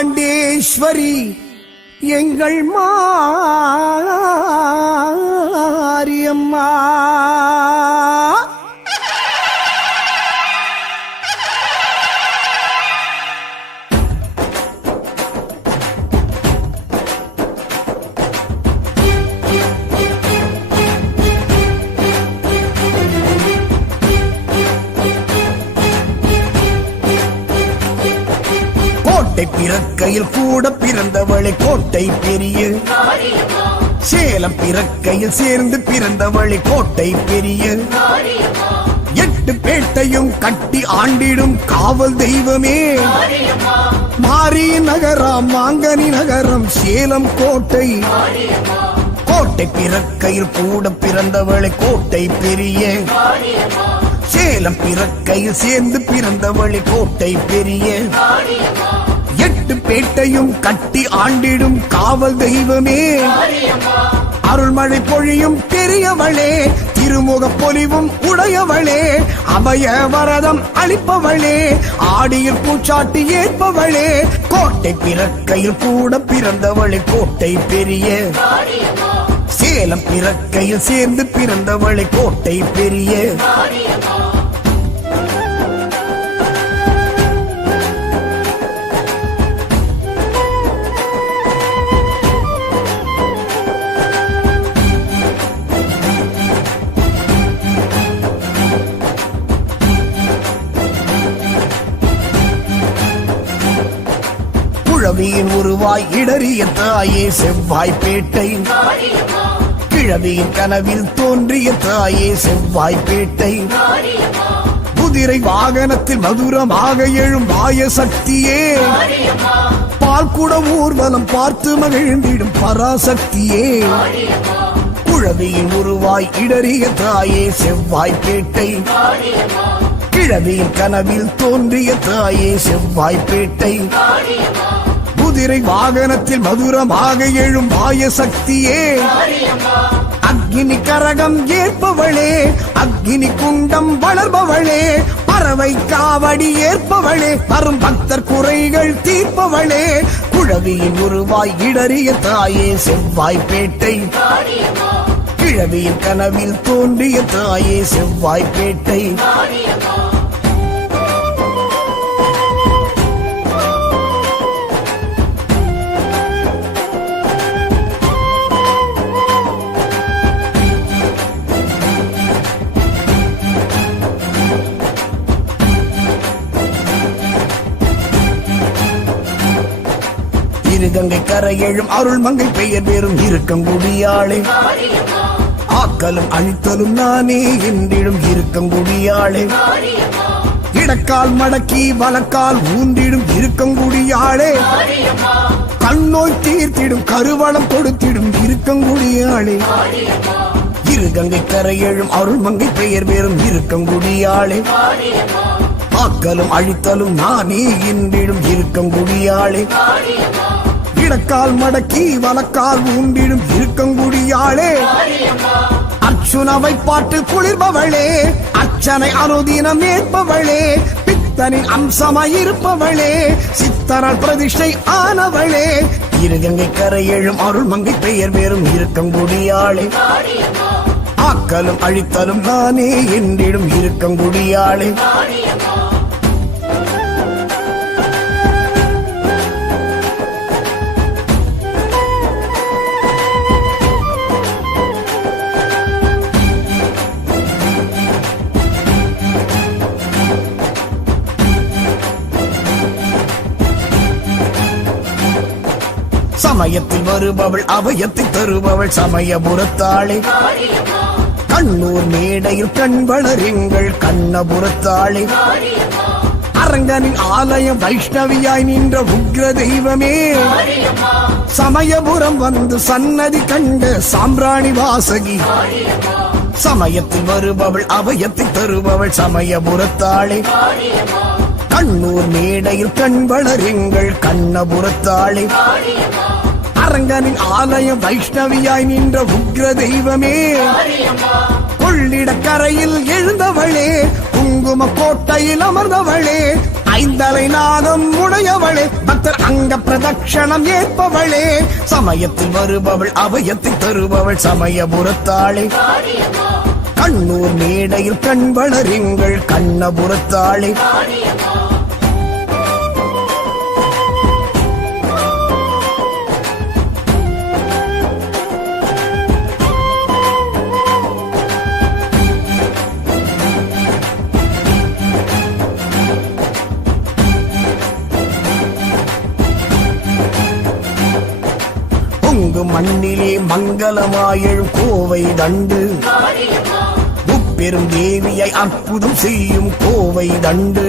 அகிலாண்டேஸ்வரி எங்கள் மாரியம்மா. கோட்டை பிறக்கையில் கூட பிறந்தவளை கோட்டை பெரிய, சேலம் பிறக்கையில் சேர்ந்து பிறந்தவளை கோட்டை பெரிய, 8 பேட்டையும் கட்டி ஆண்டிடும் காவல் தெய்வமே. மாரி நகரம் மாங்கனி நகரம் சேலம் கோட்டை. கோட்டை பிறக்கையில் கூட பிறந்தவளை கோட்டை பெரிய, சேலம் பிறக்கையில் சேர்ந்து பிறந்தவளை கோட்டை பெரிய, 8 பேட்டையும் கட்டி ஆண்டிடும் காவல் தெய்வமே. அருள்மழை பொழியும் பெரியவளே, திருமுக பொலிவும் உடையவளே, அபய வரதம் அளிப்பவளே, ஆடியில் பூச்சாட்டி ஏற்பவளே. கோட்டை பிறக்கையில் கூட பிறந்தவளை கோட்டை பெரிய, சேலம் பிறக்கையில் சேர்ந்து பிறந்தவளை கோட்டை பெரிய. குழவியின் உருவாய் இடறிய தாயே செவ்வாய்ப்பேட்டை, கிழவியின் கனவில் தோன்றிய தாயே செவ்வாய்ப்பேட்டை, குதிரை வாகனத்தில் மதுரமாக எழும் மாய சக்தியே, பால்குட ஊர்வலம் பார்த்து மகிழ்ந்திடும் பராசக்தியே. குழவியின் உருவாய் இடறிய தாயே செவ்வாய்ப்பேட்டை, கிழவியின் கனவில் தோன்றிய தாயே செவ்வாய்ப்பேட்டை, குதிரை வாகனத்தில் மதுரமாக எழும் மாய சக்தியே. அக்னி கரகம் ஏற்பவளே, அக்னி குண்டம் வளர்பவளே, பறவை காவடி ஏற்பவளே, வரும் பக்தர் குறைகள் தீர்ப்பவளே. குழவியின் உருவாய் இடறிய தாயே செவ்வாய்ப்பேட்டை, கிழவியின் கனவில் தோன்றிய தாயே செவ்வாய்ப்பேட்டை. இருகங்கை கரையெழும் அருள் மங்கை பெயர் பெறும் இருக்கங்குடியாளே, ஆக்கலும் அழித்தலும் நானே என்றிடும் இருக்கங்குடியாளே, இடக்கால் மடக்கி வலக்கால் ஊன்றிடும் இருக்கங்குடியாளே, கண்ணோய் தீர்த்திடும் கருவளம் கொடுத்திடும் இருக்கங்குடியாளே. இருகங்கை கரையெழும் அருள் மங்கை பெயர் பெறும் இருக்கங்குடியாளே, ஆக்கலும் அழித்தலும் நானே என்றிடும் இருக்கங்குடியாளே, இடக்கால் மடக்கி வலக்கால் ஊண்டிடும் இருக்கங்குடியாளே. அர்ச்சுனவை பாட்டில் குளிர்பவளே, அர்ச்சனை அனுதினம் ஏற்பவளே, பித்தனின் அம்சமாயிருப்பவளே, சித்தரால் பிரதிஷ்டை ஆனவளே. இருகங்கை கரையெழும் அருள் மங்கை பெயர் பெறும் இருக்கங்குடியாளே, ஆக்கலும் அழித்தலும் நானே என்றிடும் இருக்கங்குடியாளே. சமயத்தில் வருபவள் அபயத்தை தருபவள் சமயபுரத்தாளே, கண்ணூர் மேடையில் கண்வளரெங்கள் கண்ணபுரத்தாளே, அரங்கனின் ஆலயம் வைஷ்ணவியாய் நின்ற உக்ர தெய்வமே. சமயபுரம் வந்து சன்னதி கண்ட சாம்பிராணி வாசகி, சமயத்தில் வருபவள் அபயத்தை தருபவள் சமயபுரத்தாளே, கண்ணூர் மேடையில் கண்வளரெங்கள் கண்ணபுரத்தாளே, அரங்கனின் ஆலயம் வைஷ்ணவியாய் நின்ற உக்ர தெய்வமே. கொள்ளிட கரையில் எழுந்தவளே, குங்கும கோட்டையில் அமர்ந்தவளே, ஐந்தலை நாகம் உடையவளே பக்தர் அங்க பிரதட்சணம் ஏற்பவளே சமயத்தில் வருபவள் அபயத்தை தருபவள் சமயபுரத்தாளே கண்ணூர் மேடையில் கண் வளருங்கள் கண்ணபுரத்தாளே மண்ணிலே மங்களமாயழும் கோவை தண்டு முப்பெரும் தேவியை அற்புதம் செய்யும் கோவை தண்டு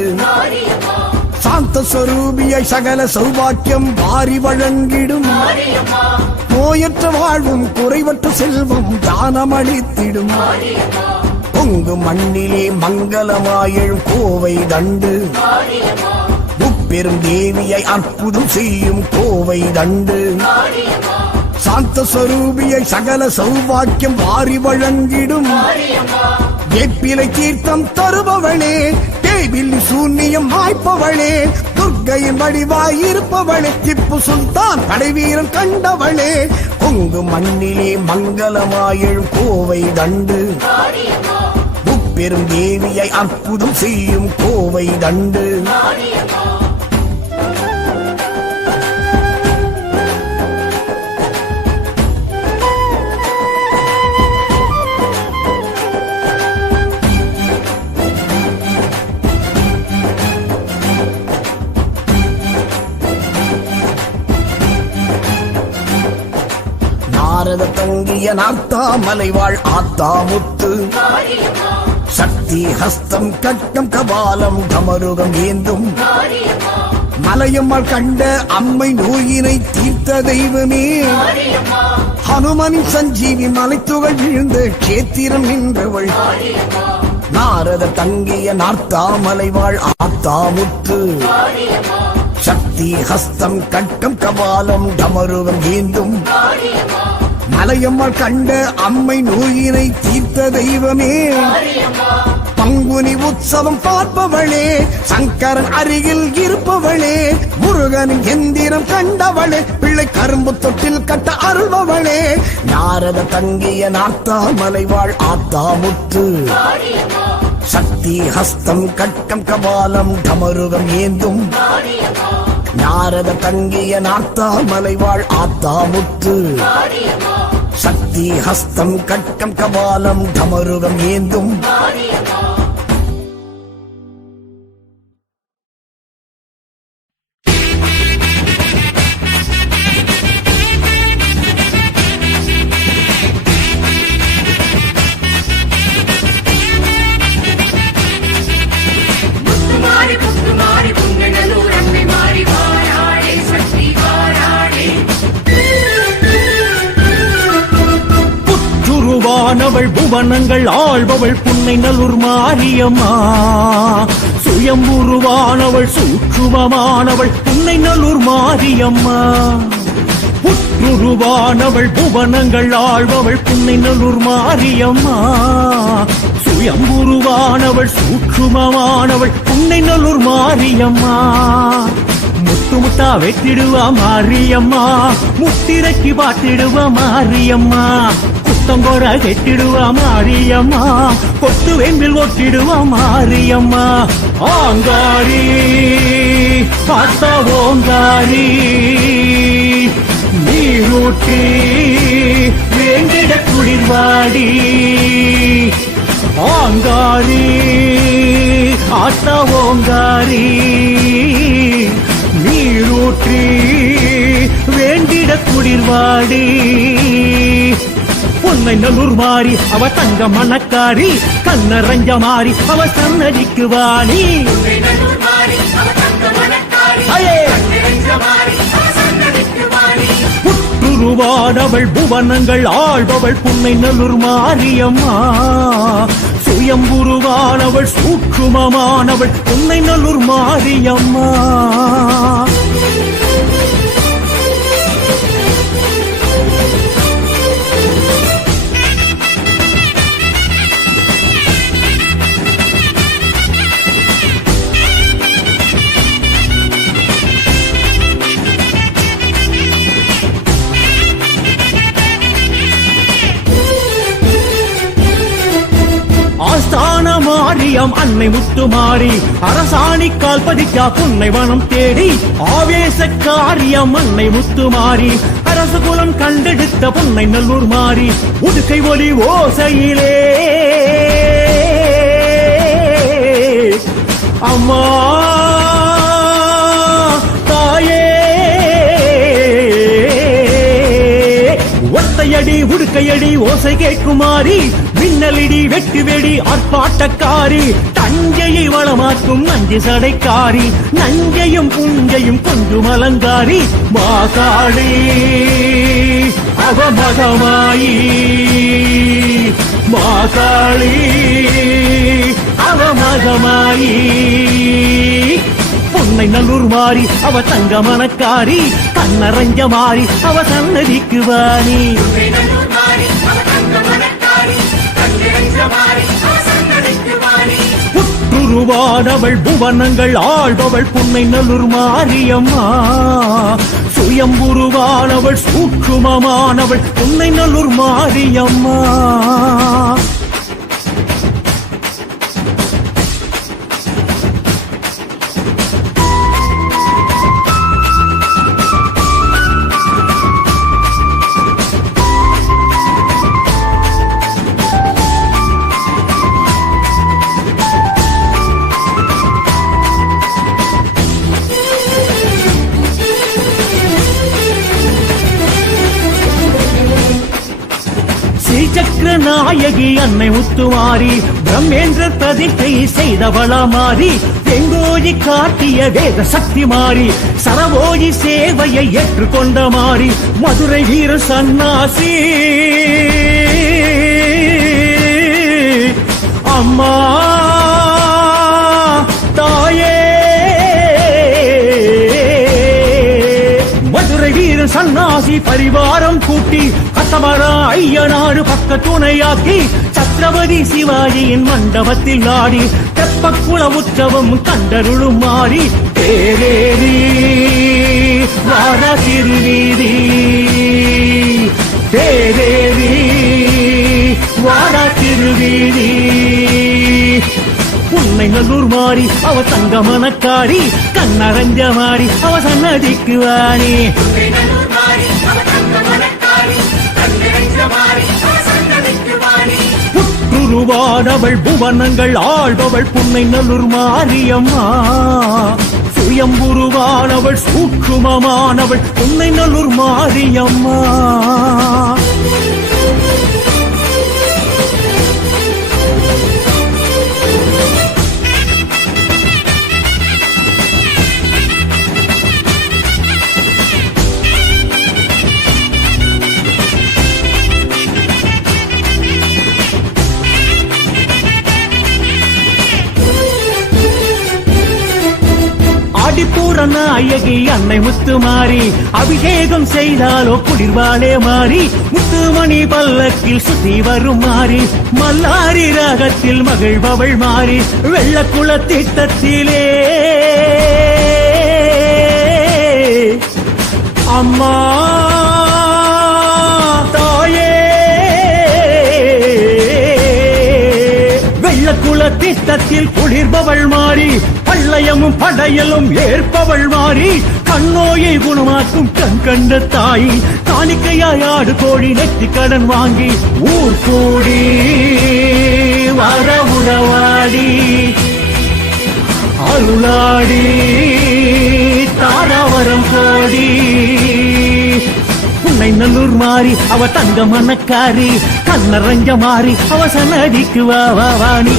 சாந்த ஸ்வரூபியை சகல சௌபாக்கியம் வாரி வழங்கிடும் நோயற்ற வாழ்வும் குறைவற்ற செல்வம் தானமளித்திடும் பொங்கு மண்ணிலே மங்களமாயழும் கோவை தண்டு முப்பெரும் தேவியை அற்புதம் செய்யும் கோவை தண்டு சாந்த ஸ்வரூபியை சகல சௌபாக்கியம் வாரி வழங்கிடும் வேப்பிலை தீர்த்தம் தருபவளே தேவில்லி சூன்யம் மாய்ப்பவளே துர்க்கையின் வடிவாயிருப்பவளே திப்பு சுல்தான் படைவீரன் கண்டவளே பொங்கு மண்ணிலே மங்களமாயழும் கோவை தண்டு முப்பெரும் தேவியை அற்புதம் செய்யும் கோவை தண்டு நாரத தங்கிய நார்த்தாமலை வாழ் ஆத்தாமுத்து சக்தி ஹஸ்தம் கட்டம் கபாலம் கமருகம் ஏந்தும் மலையம்மாள் கண்ட அம்மை நோயினை தீர்த்த தெய்வமே ஹனுமனின் சஞ்சீவி மலைத்துகள் விழுந்த கேத்திரம் நின்றவள் நாரத தங்கிய நார்த்தாமலை வாழ் ஆத்தாமுத்து சக்தி ஹஸ்தம் கட்டம் கபாலம் டமருகம் ஏந்தும் மலையம்மாள் கண்ட அம்மை நோயினை தீர்த்த தெய்வமே பங்குனி உற்சவம் பார்ப்பவளே சங்கரன் அருகில் இருப்பவளே முருகனின் எந்திரம் கண்டவளே பிள்ளை கரும்பு தொட்டில் கட்ட அருள்பவளே நாரத தங்கிய நார்த்தாமலை வாழ் ஆத்தாமுத்து சக்தி ஹஸ்தம் கட்டம் கபாலம் டமருகம் ஏந்தும் நாரத தங்கிய நார்த்தாமலை வாழ் ஆத்தாமுத்து சக்தி ஹஸ்தம் கட்டம் கபாலம் டமருகம் ஏந்தும் அவள் புவனங்கள் ஆள்பவள் புன்னை நல்லூர் மாரியம்மா சுயம்புருவானவள் சூட்சுமமானவள் புன்னை நல்லூர் மாரியம்மா புற்றுருவானவள் புவனங்கள் ஆள்பவள் புன்னை நல்லூர் மாரியம்மா சுயம்புருவானவள் சூட்சுமமானவள் புன்னை நல்லூர் மாரியம்மா முத்து முத்தா வெட்டிடுவா மாரியம்மா முத்திரைக்கு பாத்திடுவா மாரியம்மா குத்தங்கோர கெட்டிடுவா மாரியம்மா கொத்து வெம்பில் ஒட்டிடுவா மாரியம்மா ஆங்காரி பார்த்தா ஓங்காரி நீரூட்டி வேண்டிட குளிர்வாடி ஆங்காரி ஆத்தா ஓங்காரி நீரூற்றி வேண்டிட குளிர்வாடி பொன்னை நல்லூர் மாறி அவ தங்க மணக்காரி கண்ணரஞ்ச மாறி அவ சன்னதிக்கு வாணி புற்றுருவானவள் புவனங்கள் ஆள்பவள் புன்னை நல்லூர் மாரியம்மா சுயம்புருவானவள் சூட்சுமமானவள் புன்னை நல்லூர் மாரியம்மா காரியம் அன்னை முத்துமாரி அரசாணி கால் பதிக்கா புன்னை வனம் தேடி ஆவேச காரியம் அன்னை முத்துமாரி அரசு குலம் கண்டெடுத்த புன்னை நல்லூர் மாறி உடுக்கை ஒலி ஓசையிலே அம்மா தாயே ஒத்தையடி உடுக்கையடி ஓசை கேட்குமாரி மின்னலிடி வெட்டு வெடி ஆர்ப்பாட்டக்காரி தஞ்சையை வளமாக்கும் நஞ்சு சடைக்காரி நஞ்சையும் புஞ்சையும் கொஞ்சம் அலங்காரி மாகாளி அவமகமாயி மாகாளி அவமகமாயி பொன்னை நல்லூர் மாறி அவ தங்க மனக்காரி கண்ணரஞ்ச மாறி அவ சன்னதிக்கு வாணி புற்றுருவானவள் புவனங்கள் ஆள்பவள் பொன்னை நல்லூர் மாரியம்மா சுயம்புருவானவள் சூட்சுமமானவள் பொன்னை நல்லூர் மாரியம்மா ஸ்ரீசக்கர நாயகி அன்னை முத்துமாரி பிரம்மேந்திர பிரதிஷ்டை செய்தவளா மாறி வெங்கோஜி காட்டிய வேத சக்தி மாறி சரவோஜி சேவையை ஏற்றுக்கொண்ட மாறி மதுரை வீர சன்னாசி அம்மா தாயே மதுரை வீர சன்னாசி பரிவாரம் கூட்டி கசமரா ஐயனாடு பக்க துணையாக்கி சத்ரபதி சிவாஜியின் மண்டபத்தில் ஆடி தெப்பக்குள உற்சவம் கண்டருளும் மாறி தேரேறி வார திருவீதி தேரேறி வார திருவீதி உன்னை நல்லூர் மாறி அவ தங்க மனக்காரி கண்ணரஞ்ச மாறி அவ சன்னதிக்கு வாணி புற்றுருவானவள் புவனங்கள் ஆள்பவள் பொன்னை நல்லூர் மாரியம்மா சுயம்புருவானவள் சூட்சுமமானவள் பொன்னை நல்லூர் மாரியம்மா ஆடிப்பூர நாயகி அன்னை முத்துமாரி அபிஷேகம் செய்தாலோ குளிர்வாளே மாறி முத்துமணி பல்லக்கில் சுத்தி வரும் மாறி மல்லாரி ராகத்தில் மகிழ்பவள் மாறி வெள்ளக்குள திட்டத்திலே அம்மா தாயே வெள்ளக்குள திட்டத்தில் குளிர்பவள் மாறி பள்ளயமும் படையலும் ஏற்பவள் மாறி கண்ணோயை குணமாக்கும் கண் கண்ட தாய் காணிக்கையாய் ஆடு கோழி நெத்தி கடன் வாங்கி ஊர் கூடி வர உறவாடி அருளாடி தாராவரம் கோடி உன்னை நல்லூர் மாறி அவ தங்க மனக்காரி கண்ணரஞ்ச மாறி அவ சன்னதிக்கு வாணி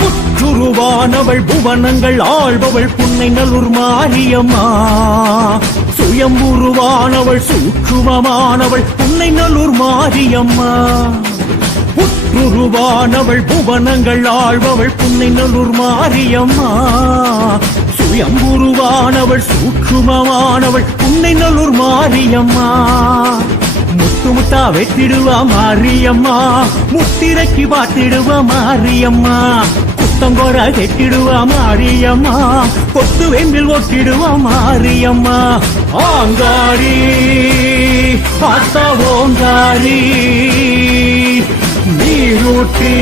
புற்றுருவானவள் புவனங்கள் ஆள்பவள் பொன்னை நல்லூர் மாரியம்மா சுயம்புருவானவள் சூட்சுமமானவள் பொன்னை நல்லூர் மாரியம்மா புற்றுருவானவள் புவனங்கள் ஆள்பவள் பொன்னை நல்லூர் மாரியம்மா சுயம்புருவானவள் சூட்சுமமானவள் பொன்னை நல்லூர் மாரியம்மா முத்து முத்தா வெட்டிடுவா மாரியம்மா முத்திரைக்கு பாத்திடுவா மாரியம்மா கொத்தங்கொர கெட்டிடுவா மாரியம்மா, கொத்து வெம்பில் ஒட்டிடுவா மாரியம்மா. ஆங்காரி பார்த்தா ஓங்காரி, நீரூற்றி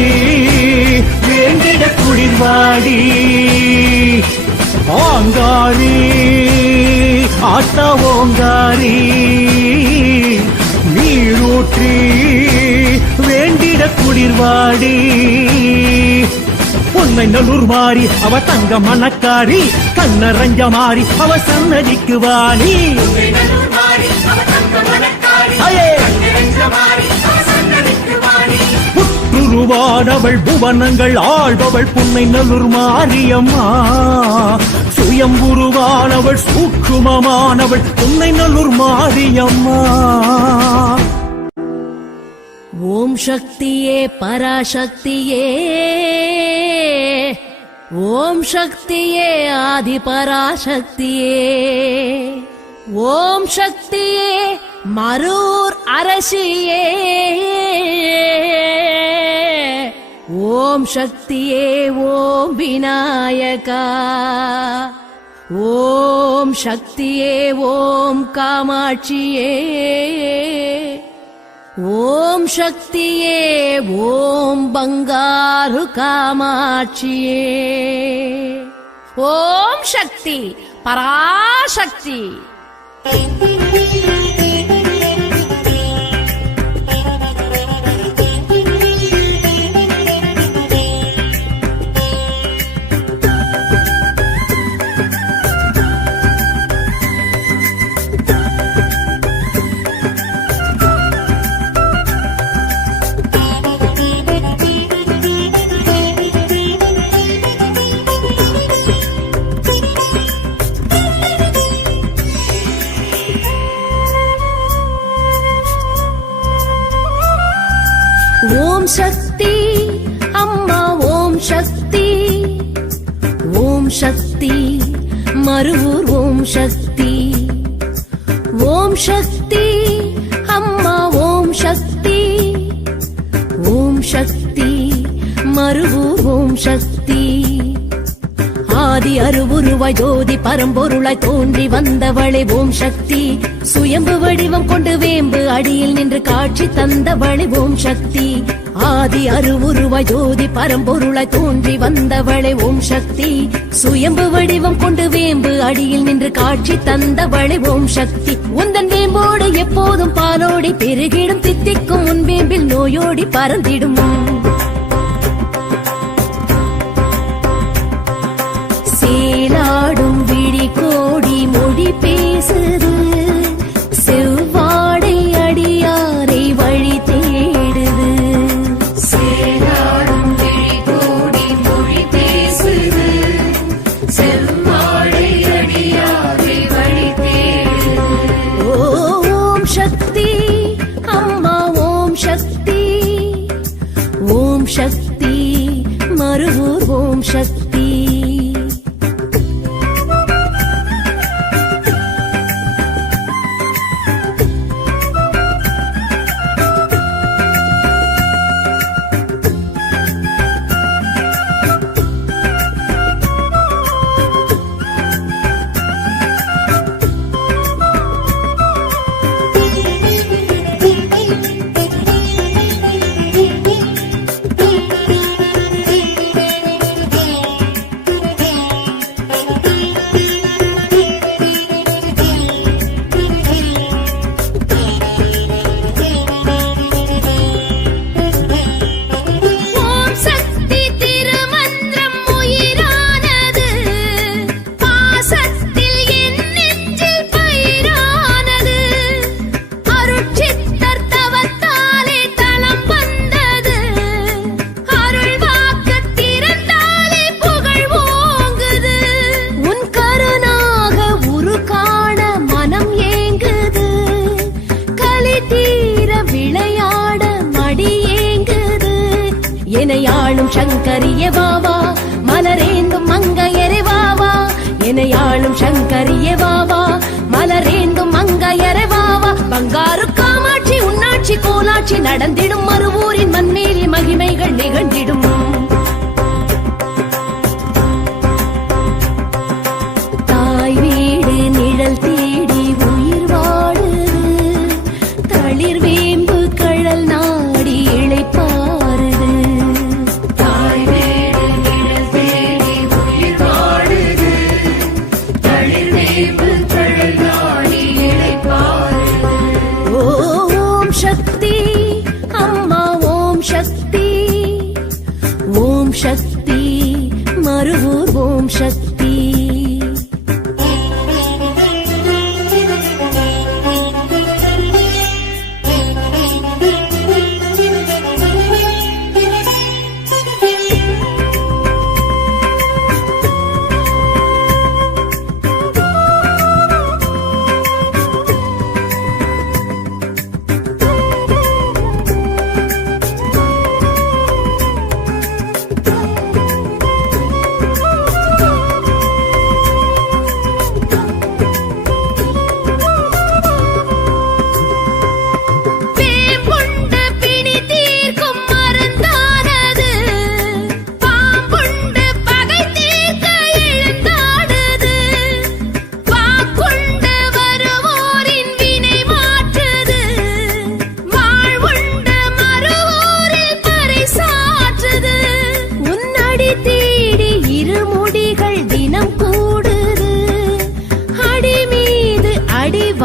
வேண்டிட குளிர்வாடி. ஆங்காரி ஆத்தா ஓங்காரி, நீரூற்றி வேண்டிட குளிர்வாடி. பொன்னை நல்லூர் மாறி அவ தங்க மணக்காரி, கண்ணரஞ்ச மாறி அவ சன்னதிக்கு வாணி. புற்றுருவானவள் புவனங்கள் ஆள்பவள் புன்னை நல்லூர் மாரியம்மா, சுயம்புருவானவள் சூக்குமமானவள் புன்னை நல்லூர் மாரியம்மா. ஓம் சக்தியே பராசக்தியே, ஓம் சக்தியே ஆதி பராசக்தியே, ஓம் சக்தியே மரூர் அரசியே, ஓம் சக்தியே ஓம் விநாயகா, ஓம் சக்தியே ஓம் காமாட்சியே, ஓம் சக்தியே ஓம் பங்காரு காமாட்சியே. ஓம் சக்தி பராசக்தி. ஓம் சக்தி அம்மா ஓம் சக்தி, ஓம் சக்தி மருவூர் ஓம் சக்தி, ஓம் சக்தி அம்மா ஓம் சக்தி, ஓம் சக்தி மருவூர் ஓம் சக்தி. ஆதி அருவுருவாய் ஜோதி பரம்பொருளாய் தோன்றி வந்தவளே ஓம் சக்தி, சுயம்பு வடிவம் கொண்டு வேம்பு அடியில் நின்று காட்சி தந்தவளே ஓம் சக்தி. ஆதி அருவுருவாய் ஜோதி பரம்பொருளாய் தோன்றி வந்தவளே ஓம் சக்தி, சுயம்பு வடிவம் கொண்டு வேம்பு அடியில் நின்று காட்சி தந்தவளே ஓம் சக்தி. உந்தன் வேம்போடு எப்போதும் பாலோடி பெருகிடும், தித்திக்கும் உன் வேம்பில் நோயோடி பறந்திடும். சேலாடும் விழி கோடி மொழி பேசுது, செவ்வாடை அடியாரை வழி தேடுது. சேலாடும் விழி கோடி மொழி பேசுது, செவ்வாடை அடியாரை வழி தேடுது. ஓம் சக்தி அம்மா ஓம் சக்தி, ஓம் சக்தி மருவூர் ஓம் சக்தி. சங்கரிய வாவா, மலரேந்தும் மங்கையரே வாவா. எனையாளும் சங்கரிய வாவா, மலரேந்தும் மங்கையரே வாவா. பங்காரு காமாட்சி உன்னாட்சி கோலாட்சி நடந்திடும், மறுவூரின் மண்மேலி மகிமைகள் நிகழ்ந்திடும்.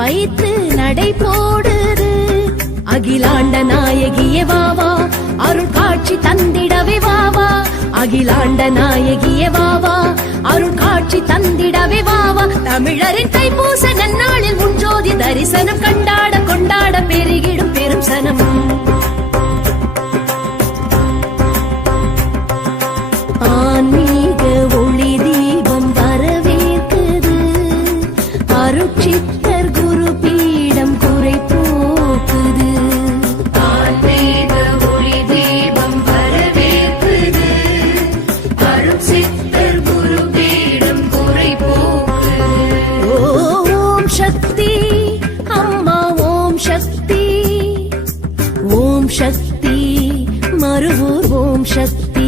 வைத்து நடை போடுது. அகிலாண்ட நாயகியே வாவா, அருள் காட்சி தந்திடவே வாவா. அகிலாண்ட நாயகியே வாவா, அருள் காட்சி தந்திடவே வாவா. தமிழரின் தைப்பூச நன்னாளில் முன்ஜோதி தரிசனம் கண்டாட கொண்டாட பெருகிடும் பெரும் சனம். ஆன்மீக ஒளி தீபம் வரவேற்குது. அருட்சித்தர் குரு பீடம் குறை போக்குது. ஆன்மீக ஒளி தீபம் வரவேற்குது. அருட்சித்தர் குரு பீடம் குறை போக்குது. ஓம் சக்தி அம்மா, ஓம் சக்தி, ஓம் சக்தி மருவூர், ஓம் சக்தி.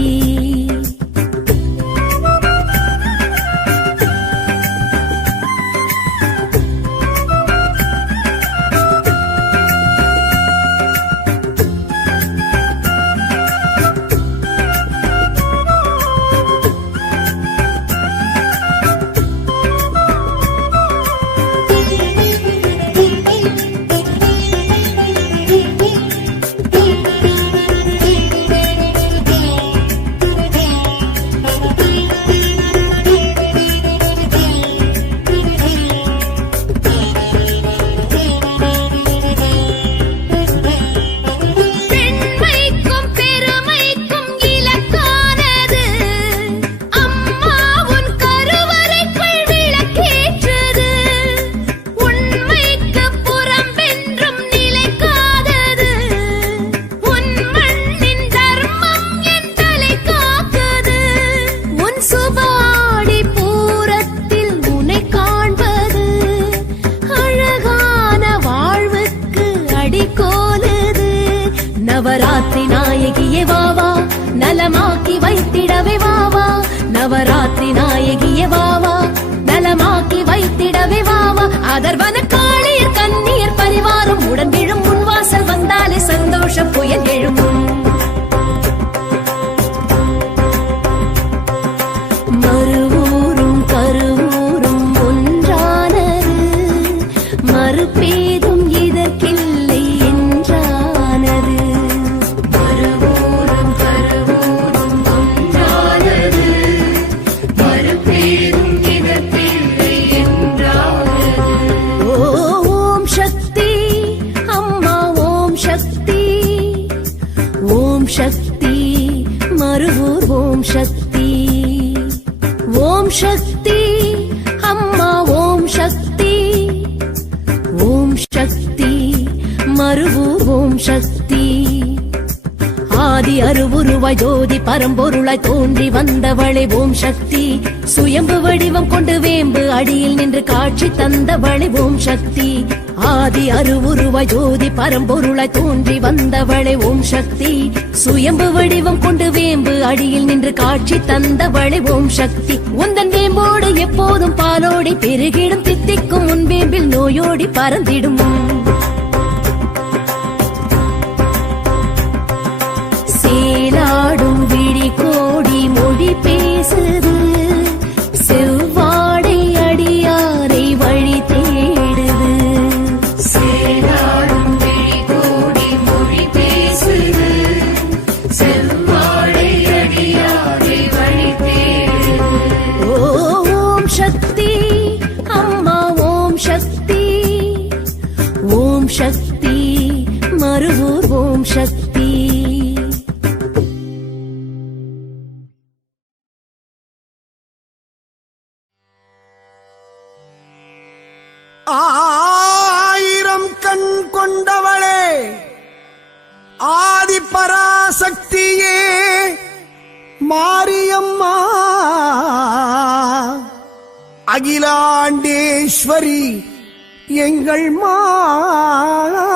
நவராத்திரி நாயகியே வாவா, நலமாக்கி வைத்திடவே வாவா. நவராத்திரி நாயகியே வாவா, நலமாக்கி வைத்திடவே வாவா. அதர்வன காளியர் கண்ணீர் பரிவாரம் உடன் விழும் முன்வாசல் வந்தாலே சந்தோஷம் புயல் எழும். மறுவூரும் கருவூரும் ஒன்றானது, மறுபேதும் இதற்கில்லை என்றானது. மறுவூரும் கருவூரும் ஒன்றானது, மறுபேதும் இதற்கில்லை என்றானது. ஓம் சக்தி அம்மா, ஓம் சக்தி, ஓம் சக்தி மருவூர், ஓம் சக்தி. ஓம் சக்தி அம்மா, ஓம் சக்தி, ஓம் சக்தி மருவூர், ஓம் சக்தி. ஆதி அருவுருவாய் ஜோதி பரம்பொருளாய் தோன்றி வந்தவளே ஓம் சக்தி. சுயம்பு வடிவம் கொண்டு வேம்பு அடியில் நின்று காட்சி தந்தவளே ஓம் சக்தி. ஆதி அருவுருவாய் ஜோதி பரம்பொருளாய் தோன்றி வந்தவளே ஓம் சக்தி. சுயம்பு வடிவம் கொண்டு வேம்பு அடியில் நின்று காட்சி தந்தவளே ஓம் சக்தி. உந்தன் வேம்போடு எப்போதும் பாலோடி பெருகிடும், தித்திக்கும் உன் வேம்பில் நோயோடி பறந்திடும். சேலாடும் விழி கோடி மொழி பேசுது, செவ்வாடை அடியாரை வழி தேடுது. சேலாடும் விழி கோடி மொழி பேசுது, செவ்வாடை அடியாரை வழி தேடுது. ஓம் சக்தி அம்மா, ஓம் சக்தி, ஓம் சக்தி மருவூர், ஓம் சக்தி. ஆயிரம் கண் கொண்டவளே, ஆதி பராசக்தியே மாரியம்மா, அகிலாண்டேஸ்வரி எங்கள் மாரியம்மா.